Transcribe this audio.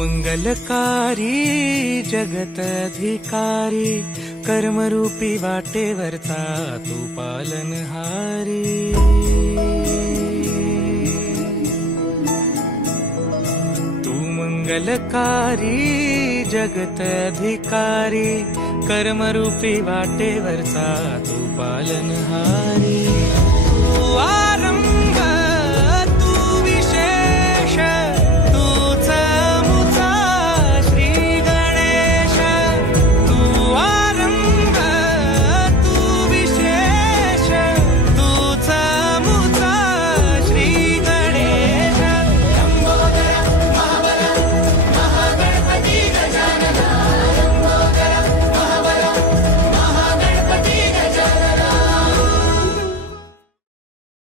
मंगलकारी जगत अधिकारी, कर्मरूपी वाटेवरचा तू पालनहारी। तू मंगलकारी जगत अधिकारी, कर्मरूपी वाटेवरचा तू पालनहारी।